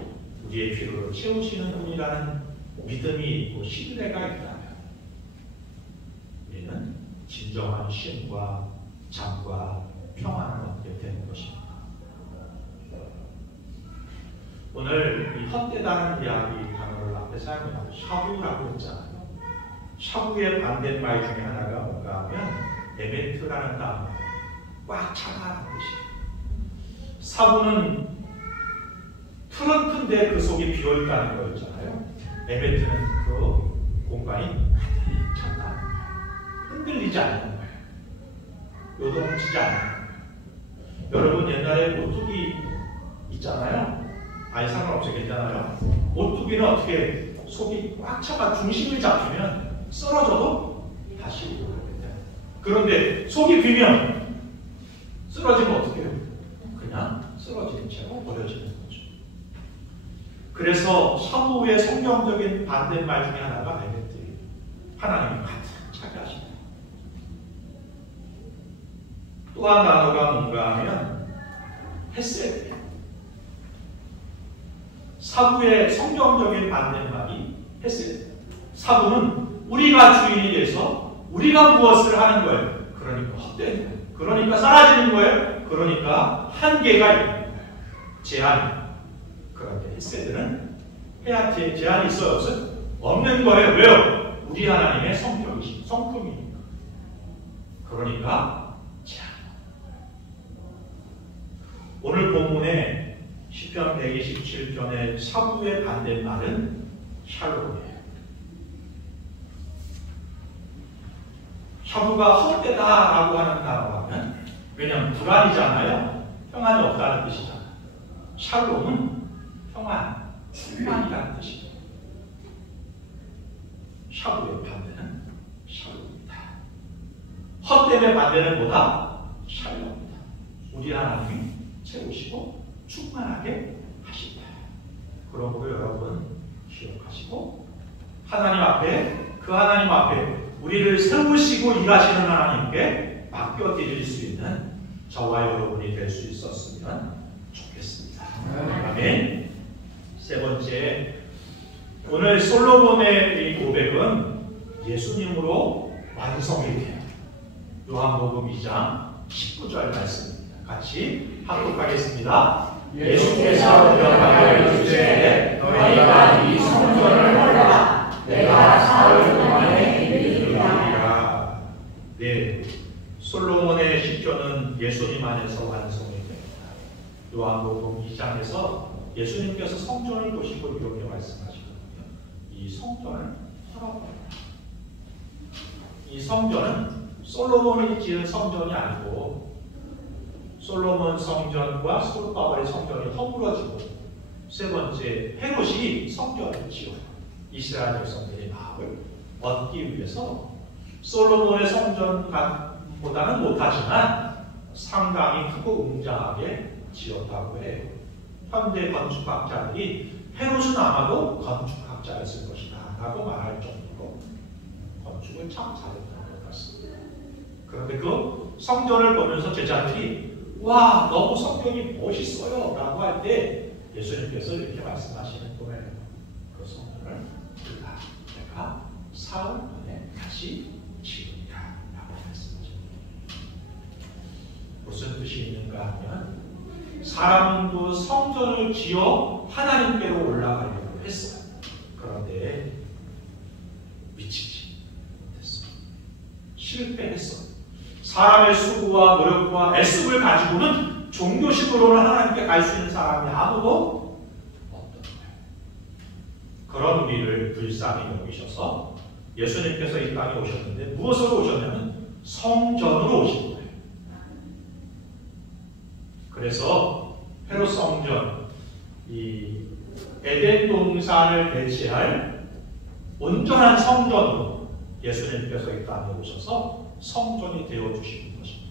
우리의 필요를 채우시는 분이라는 믿음이 있고 신뢰가 있다면 우리는 진정한 쉼과 잠과 평안을 얻게 되는 것입니다. 오늘 이 헛되다는 이야기 단어를 앞에 사용해서 샤부라고 했잖아요. 샤부의 반대말 중에 하나가 뭔가 하면 에메트라는 단어예요. 꽉 차가라는 뜻이에요. 사부는 트렁크인데 그 속이 비어있다는 거였잖아요. 에메트는 그 공간이 가득 찼다는 거예요. 흔들리지 않는 거예요. 요동치지 않는 거예요. 여러분 옛날에 오뚜기 있잖아요. 아니 상관없이 괜찮아요. 오뚜기는 어떻게 속이 꽉 차가 중심을 잡히면 쓰러져도 다시 일어나게 돼요. 그런데 속이 비면 쓰러지면 어떻게 해요? 그냥 쓰러지는 채로 버려지는 거죠. 그래서 샤부의 성경적인 반대말 중에 하나가 알겠대요. 하나님이 가득 차게 하신다. 또 한 단어가 뭔가 하면 헤세드예요. 사부의 성경적인 반대말이 헤세드. 사부는 우리가 주인이 돼서 우리가 무엇을 하는 거예요. 그러니까 헛되는 거예요. 그러니까 사라지는 거예요. 그러니까 한계가 있는 거예요. 제한이. 그런데 헤세드는 해야 제한이 있어요? 없어요? 없는 거예요. 왜요? 우리 하나님의 성격이신 성품이니까. 그러니까 제한. 오늘 본문에 시편 127편의 사부의 반대말은 샬롬이에요. 샤부가 헛되다라고 하는 단어라면, 왜냐하면 불안이잖아요. 평안이 없다는 뜻이잖아요. 샬롬은 평안, 평안이라는 뜻이죠. 샤부의 반대는 샬롬입니다. 헛됨의 반대는 뭐다? 샬롬입니다. 우리 하나님이 채우시고 충만하게 하신다. 그런 거 여러분 기억하시고 하나님 앞에, 그 하나님 앞에 우리를 세우시고 일하시는 하나님께 맡겨드릴 수 있는 저와 여러분이 될 수 있었으면 좋겠습니다. 아멘. 세 번째, 오늘 솔로몬의 이 고백은 예수님으로 완성이 돼요. 요한복음 2장 19절 말씀입니다. 같이 합독하겠습니다. 예수께서 명하여 이르시되 너희가 이 성전을 헐라 내가 사흘 동안에 이르리라. 네, 솔로몬의 시조는 예수님 안에서 완성이 됩니다. 요한복음 2장에서 예수님께서 성전을 보시고 이렇게 말씀하시거든요. 이 성전을 헐어버려라. 이 성전은 솔로몬이 지은 성전이 아니고 솔로몬 성전과 솔로바벨의 성전이 허물어지고 세 번째 헤롯이 성전을 지어 이스라엘 백성들의 마음을 얻기 위해서 솔로몬의 성전보다는 못하지만 상당히 크고 웅장하게 지었다고 해요. 현대 건축학자들이 헤롯은 아마도 건축학자였을 것이다 라고 말할 정도로 건축을 참 잘했던 것 같습니다. 그런데 그 성전을 보면서 제자들이 와, 너무 성경이 멋있어요 라고 할 때 예수님께서 이렇게 말씀하시는 거예요. 그 성전을 내가 사흘 만에 다시 지으리라 라고 말씀하십니다. 무슨 뜻이 있는가 하면 사람은 그 성전을 지어 하나님께로 올라가려고 했어요. 그런데 미치지 못했어요. 실패했어요. 사람의 수고와 노력과 애씀을 가지고는 종교식으로는 하나님께 갈 수 있는 사람이 아무도 없던 거예요. 그런 우리를 불쌍히 여기셔서 예수님께서 이 땅에 오셨는데 무엇으로 오셨냐면 성전으로 오신 거예요. 그래서 헤롯 성전, 이 에덴 동산을 대체할 온전한 성전으로 예수님께서 이 땅에 오셔서 성전이 되어주시는 것입니다.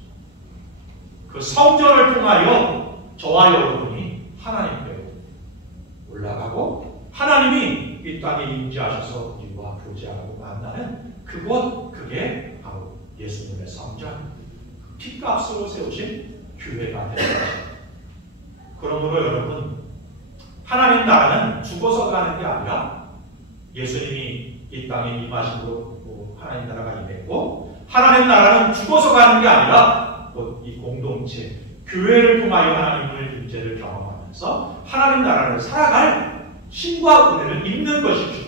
그 성전을 통하여 저와 여러분이 하나님께로 올라가고 하나님이 이 땅에 임재하셔서 우리와 교제하고 만나는 그곳, 그게 바로 예수님의 성전, 피값으로 세우신 교회가 되는 것입니다. 그러므로 여러분, 하나님 나라는 죽어서 가는 게 아니라 예수님이 이 땅에 임하심으로 하나님 나라가 임했고, 하나님 나라는 죽어서 가는 게 아니라 이 공동체, 교회를 통하여 하나님의 임재를 경험하면서 하나님 나라를 살아갈 신과 은혜를 입는 것이죠.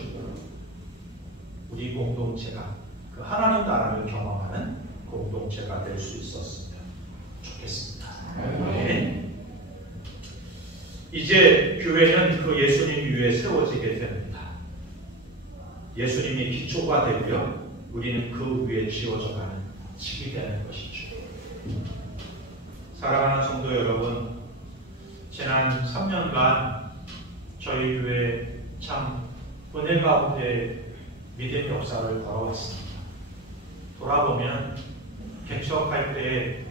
우리 공동체가 그 하나님 나라를 경험하는 공동체가 될 수 있었으면 좋겠습니다. 네. 이제 교회는 그 예수님 위에 세워지게 됩니다. 예수님이 기초가 되고요, 우리는 그 위에 지어져가는 집이 되는 것이죠. 사랑하는 성도 여러분, 지난 3년간 저희 교회 참 은혜 가운데 믿음 역사를 걸어왔습니다. 돌아보면 개척할 때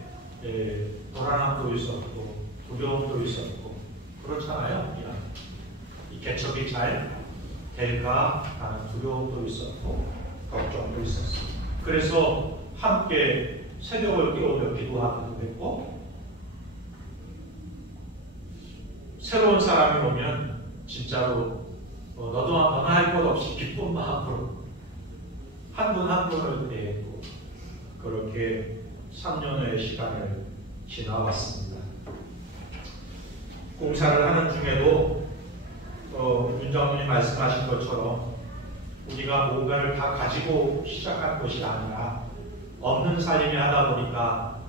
불안함도 있었고 두려움도 있었고 그렇잖아요. 이 개척이 잘 될까 하는 두려움도 있었고 걱정도 있었어요. 그래서 함께 새벽을 깨우며 기도하기도 했고, 새로운 사람이 오면 진짜로 너도 한번 할 것 없이 기쁜 마음으로 한 분 한 분을 대했고, 그렇게 3년의 시간을 지나왔습니다. 공사를 하는 중에도 윤 장로님 말씀하신 것처럼 우리가 뭔가를 다 가지고 시작한 것이 아니라 없는 살림이 하다 보니까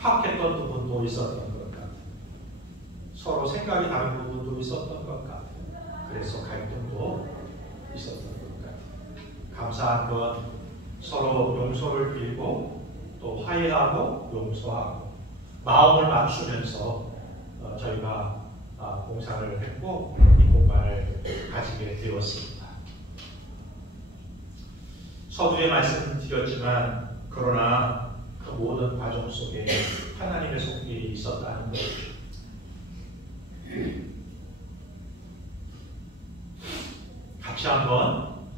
팍팍했던 부분도 있었던 것 같아요. 서로 생각이 다른 부분도 있었던 것 같아요. 그래서 갈등도 있었던 것 같아요. 감사한 건 서로 용서를 빌고 또 화해하고 용서하고 마음을 맞추면서 저희가 공사를 했고 이 공간을 가지게 되었습니다. 서두에 말씀드렸지만 그러나 그 모든 과정 속에 하나님의 손길이 있었다는 것이죠. 같이 한번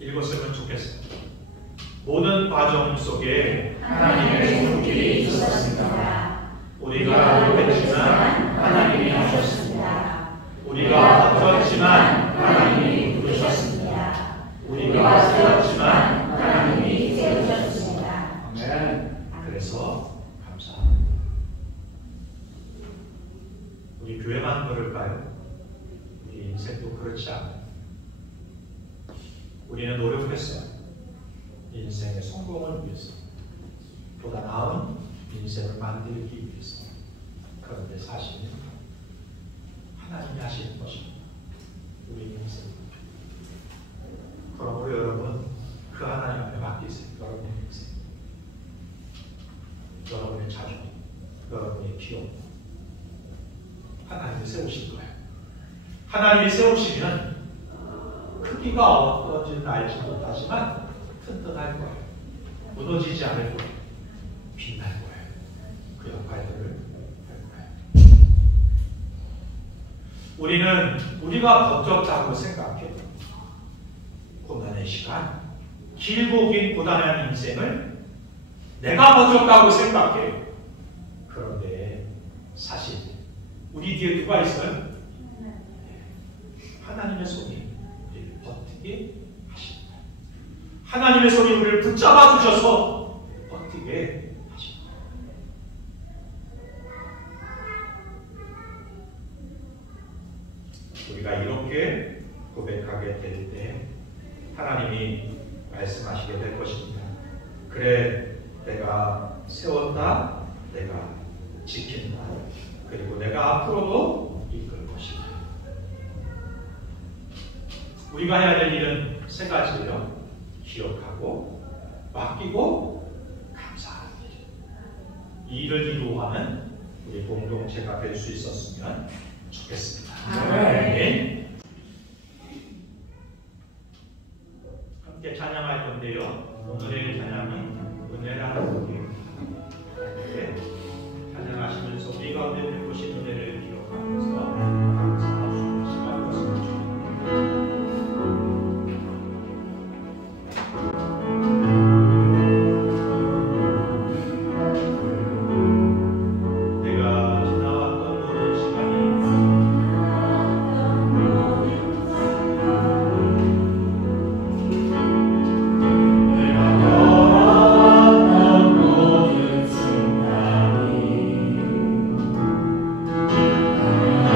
읽었으면 좋겠습니다. 모든 과정 속에 하나님의 손길이 있었습니다. 우리가 노력했지만 하나님이 하셨습니다. 우리가 버텼지만 하나님이 부르셨습니다. 우리가 세웠지만 하나님이 세우셨습니다. 아멘. 그래서 감사합니다. 우리 교회만 그럴까요? 우리 인생도 그렇지 않아요. 우리는 노력했어요. 인생의 성공을 위해서, 보다 나은 인생을 만들기 위해서. 그런데 사실은 하나님이 하시는 것입니다. 우리 인생. 그러므로 여러분, 그 하나님 앞에 맡기세요. 여러분의 인생, 여러분의 자존, 여러분의 기업, 하나님이 세우실 거예요. 하나님이 세우시면 크기가 어떤지는 알지 못하지만 튼튼할 거예요. 무너지지 않을 거예요. 빛날 거예요. 그 역할들을 할 거예요. 우리는 우리가 버텼다고 생각해. 고난의 시간, 길고 긴 고단한 인생을 내가 버텼다고 생각해요. 그런데 사실 우리 뒤에 누가 있어요? 하나님의 손이 우리를 버티게 하십니다. 하나님의 손이 우리를 붙잡아 주셔서 버티게 하십니다. 우리가 이렇게 고백하게 될 때 하나님이 말씀하시게 될 것입니다. 그래, 내가 세웠다, 내가 지킨다, 그리고 내가 앞으로도 이끌 것이다. 우리가 해야 될 일은 세 가지예요. 기억하고, 맡기고, 감사하는 일. 이 일을 이루어가는 우리 공동체가 될 수 있었으면 좋겠습니다. 아멘. 함께 찬양할 건데요. 오늘의 찬양은 은혜라는 곡입니다. 찬양하시면서 우리 가운데 베푸신 은혜를 기억하면서 감사하시는 시간 되었으면 좋겠습니다. 내가 지나왔던 모든 시간이 아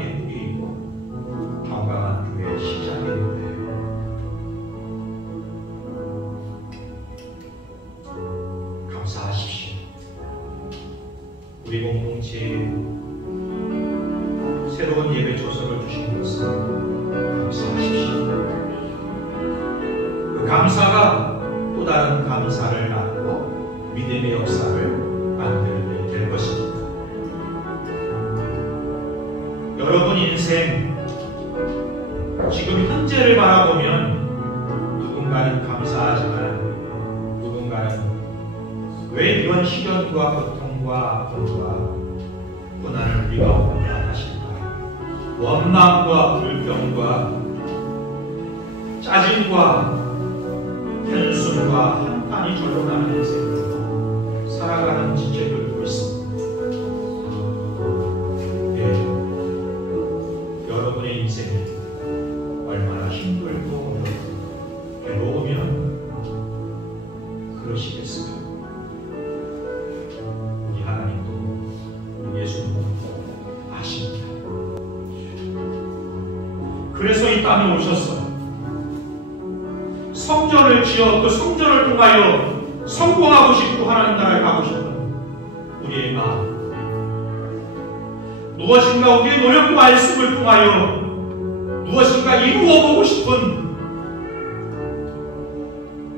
예쁘게 입고 건강한 교회의 시작이 된대요. 감사하십시오. 우리 공동체에 새로운 예배 초소를 주신 것을 감사하십시오. 그 감사가 또 다른 감사를 낳고 믿음의 역사를 만들게 될 것입니다. 여러분 인생 지금 현재를 바라보면 누군가는 감사하지만 누군가는 왜 이런 시련과 고통과 아픔과 고난을 우리가 얻어야 하실까? 원망과 불평과 짜증과 한숨과 한탄이 절로 나는 인생을 살아가는 지체를 보고 있습니다. 여러분의 인생이 얼마나 힘들고 어렵고 괴로우면 그러시겠어요? 우리 하나님도 우리 예수님도 아십니다. 그래서 이 땅에 오셨어요. 성전을 지어 그 성전을 통하여 성공하고 싶고 하나님 나라에 가고 싶은 우리의 마음, 무엇인가 우리의 노력과 애씀을 통하여 무엇인가 이루어보고 싶은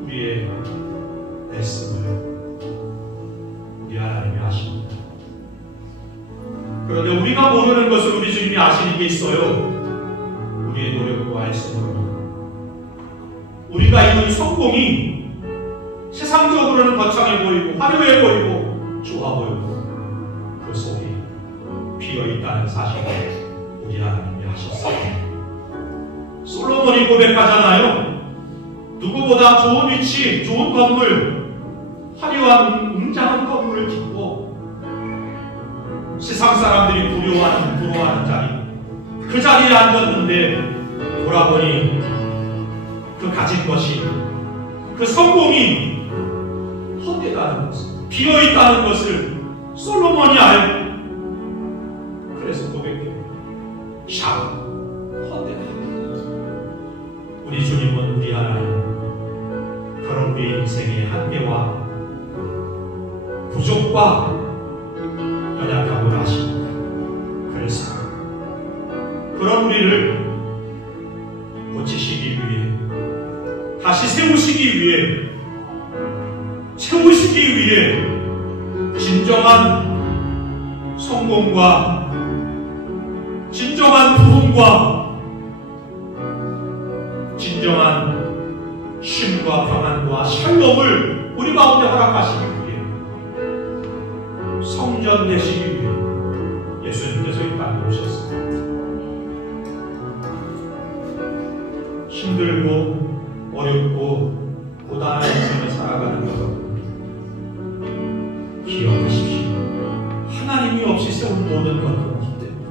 우리의 애씀을 우리 하나님이 아십니다. 그런데 우리가 모르는 것을 우리 주님이 아시는 게 있어요. 우리의 노력과 애씀으로 우리가 이룬 성공이 세상적으로는 거창해 보이고 화려해 보이고 좋아 보이고 그 속이 비어있다는 사실을 우리 하나님이 하셨어요. 솔로몬이 고백하잖아요. 누구보다 좋은 위치, 좋은 건물, 화려한 웅장한 건물을 짓고 세상 사람들이 부러워하는 자리, 그 자리에 앉았는데 돌아보니 그 가진 것이, 그 성공이 헛되다는 것을, 비어있다는 것을 솔로몬이 알고 그래서 고백해요. 샤워, 헛되다. 우리 주님은 우리 하나님, 그런 우리 인생의 한계와 부족과 연약함을 아십니다. 그래서 그런 우리를 고치시기 위해, 다시 세우시기 위해, 채우시기 위해 진정한 성공과 진정한 부흥과 진정한 쉼과 평안과 샬롬을 우리 가운데 허락하시기 위해, 성전 되시기 위해 예수님께서 이 땅에 오셨습니다. 힘들고 어렵고 고단한 인생을 살아가는 여러분, 기억하십시오. 하나님이 없이 세운 모든 것들은 헛됩니다.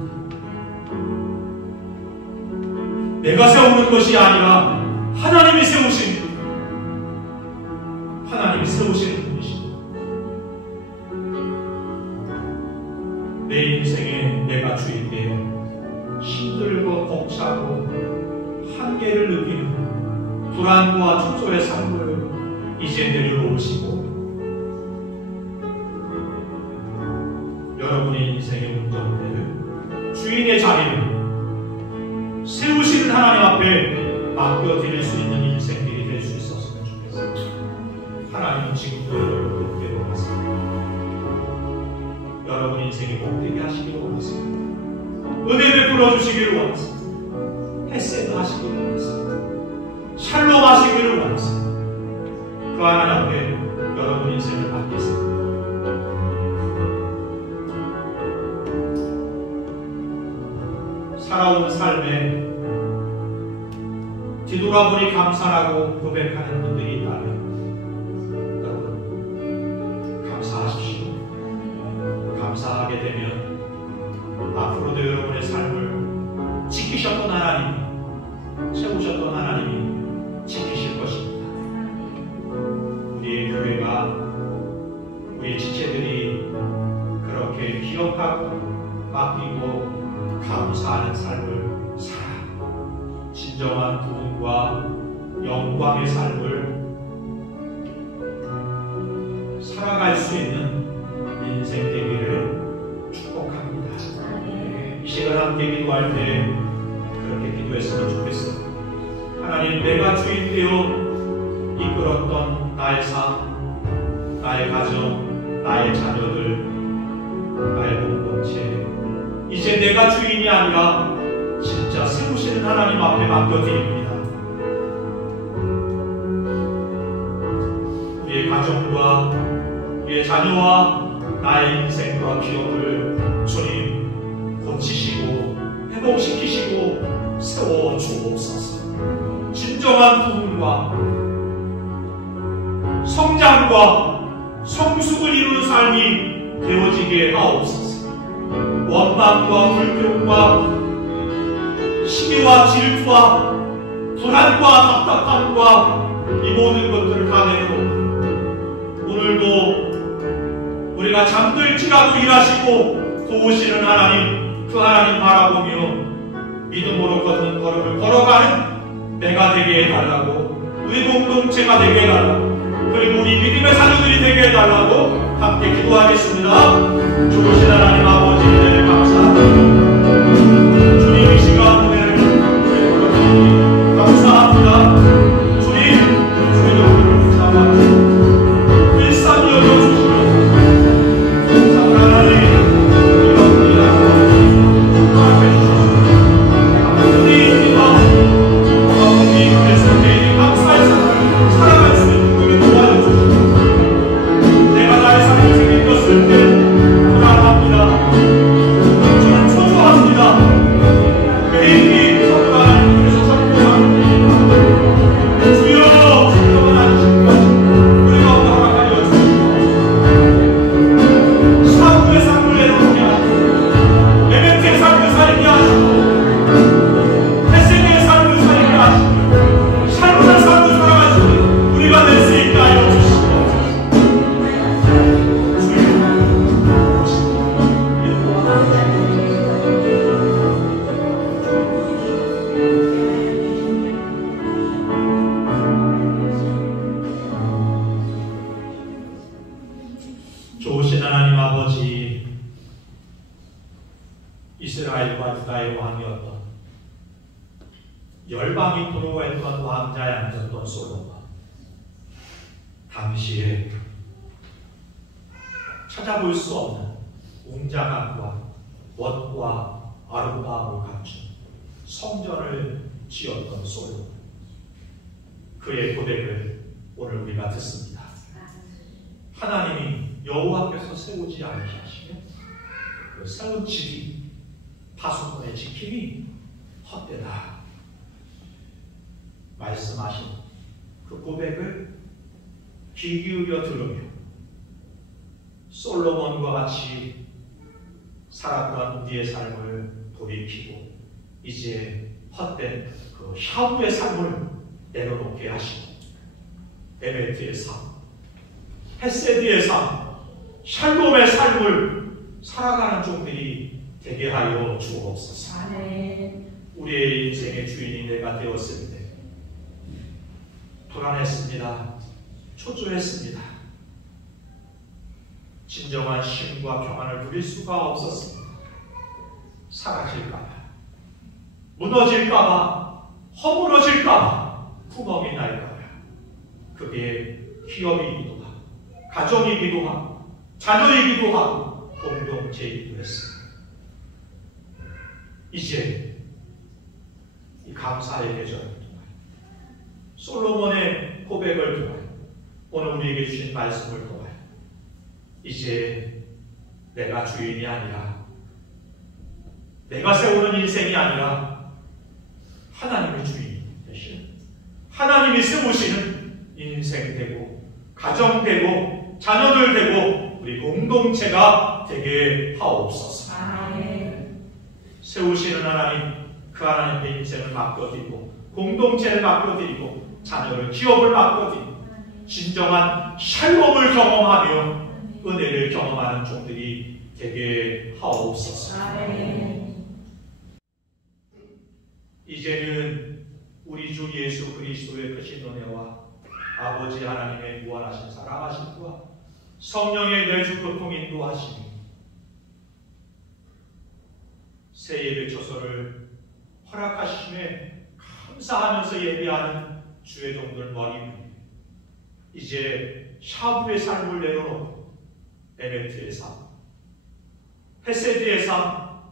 내가 세우는 것이 아니라 하나님이 세우신 분이십니다. 내 인생에 내가 주입되어 힘들고 벅차고 한계를 느끼는 불안과 초조의 삶을 이제 내려놓으시고 여러분의 인생의 운전대를, 주인의 자리를 세우시는 하나님 앞에 맡겨드릴 수 있는 인생들이 될 수 있었으면 좋겠습니다. 하나님은 지금도 여러분을 돕기를 원하십니다. 여러분 인생이 복되게 하시기를 원하십니다. 은혜 베풀어 주시기를 원하십니다. 햇새도 하시기를 원하십니다. 샬롬 하시기를 원하십니다. 그 하나님 앞에 여러분 인생을 맡겠습니다. 살아온 삶에 뒤돌아보니 감사하고 고백하는 분들이 있다면 여러분 감사하십시오. 감사하게 되면 앞으로도 여러분의 삶을 지키셨던 하나님, 세우셨던 하나님이 지키실 것입니다. 우리의 교회가, 우리의 지체들이 그렇게 기억하고 맡기고 감사하는 삶을 살아 진정한 부흥과 영광의 삶을 살아갈 수 있는 인생 되기를 축복합니다. 이 시간 함께 기도할 때 그렇게 기도했으면 좋겠어요. 하나님, 내가 주인 되어 이끌었던 나의 삶, 나의 가정, 나의 자녀들, 나의 공동체, 이제 내가 주인이 아니라 진짜 세우시는 하나님 앞에 맡겨드립니다. 우리의 가정과 우리의 자녀와 나의 인생과 기업을 주님 고치시고 회복시키시고 세워주옵소서. 진정한 부흥과 성장과 성숙을 이루는 삶이 되어지게 하옵소서. 원망과 불평과 시기와 질투와 불안과 답답함과 이 모든 것들을 다 내고 오늘도 우리가 잠들지라도 일하시고 도우시는 하나님, 그 하나님 바라보며 믿음으로 걷는 걸음을 걸어가는 내가 되게 해달라고, 우리 공동체가 되게 해달라고, 그리고 우리 믿음의 자녀들이 되게 해달라고 함께 기도하겠습니다. 좋으신 하나님 아버지, 은혜를 감사합니다. 주님, 이 시간 은혜를 감사합니다. 주님, 주의 영광을 붙잡아 일상 열어주시고 하나님 이런 일하고 함께 주셨습니다. 아버지, 그래서 매일 감사해서 살아갈 수 있는 것을 도와주시고 내가 나의 삶을 책임졌을 때 불안합니다. 저는 초조합니다. 매일이 정말 그래서 선포합니다. 주여, 정말 하시는 것 우리가 허락하여 주시고 사후의 삶을 내놓게 하시고 에베트의 삶을 살게 하시고 회생의 삶을 살게 하시고 삶의 삶을 살아가시고 우리가 될 수 있게 하여 주시고 좋으신 하나님 아버지, 이스라엘과 유다의 왕이었던 열방이 부러워했던 왕자에 앉았던 솔로몬, 당시에 찾아볼 수 없는 웅장함과 멋과 아름다움을 갖춘 성전을 지었던 솔로몬, 그의 고백을 오늘 우리가 듣습니다. 하나님이 여호와께서 세우지 않으시면 그 세운 집이, 파수꾼의 지킴이 헛되다 말씀하신 그 고백을 귀 기울여 들으며 솔로몬과 같이 살았던 우리의 삶을 돌이키고 이제 헛된 그 향후의 삶을 내려놓게 하시고 에베트의 삶, 헤세드의 삶, 샬롬의 삶을 살아가는 종들이 되게 하여 주옵소서. 우리의 인생의 주인이 내가 되었을 때 불안했습니다. 초조했습니다. 진정한 쉼과 평안을 누릴 수가 없었습니다. 사라질까봐, 무너질까봐, 허물어질까봐, 구멍이 날까봐. 그게 기업이기도 하고 가정이기도 하고 자녀이기도 하고 공동체이기도 했습니다. 이제 이 감사의 계절을 통하여 솔로몬의 고백을 통하여 오늘 우리에게 주신 말씀을 통하여 이제 내가 주인이 아니라, 내가 세우는 인생이 아니라 하나님의 주인이 되시는, 하나님이 세우시는 인생 되고 가정 되고 자녀들 되고 우리 공동체가 되게 하옵소서. 세우시는 하나님, 그 하나님의 인생을 맡겨드리고 공동체를 맡겨드리고 자녀를, 기업을 맡겨드리고 진정한 샬롬을 경험하며 은혜를 경험하는 종들이 되게 하옵소서. 이제는 우리 주 예수 그리스도의 크신 은혜와 아버지 하나님의 무한하신 사랑하심과 성령의 내주 교통 인도하심이 새 예배 초소를 허락하심에 감사하면서 예배하는 주의 종들 머리 위에 이제 샤브의 삶을 내려놓고 에베트의 삶, 헤세드의 삶,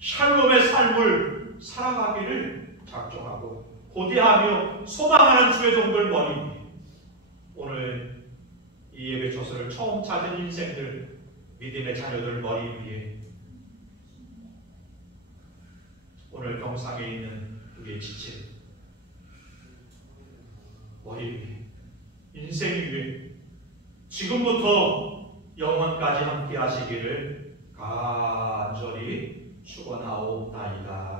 샬롬의 삶을 살아가기를 작정하고 고대하며 소망하는 주의 종들 머리 위에 오늘 이 예배 초소를 처음 찾은 인생들, 믿음의 자녀들 머리 위에 오늘 경상에 있는 우리의 지체 머리 위에 인생 위에 지금부터 영원까지 함께 하시기를 간절히 축원하옵나이다.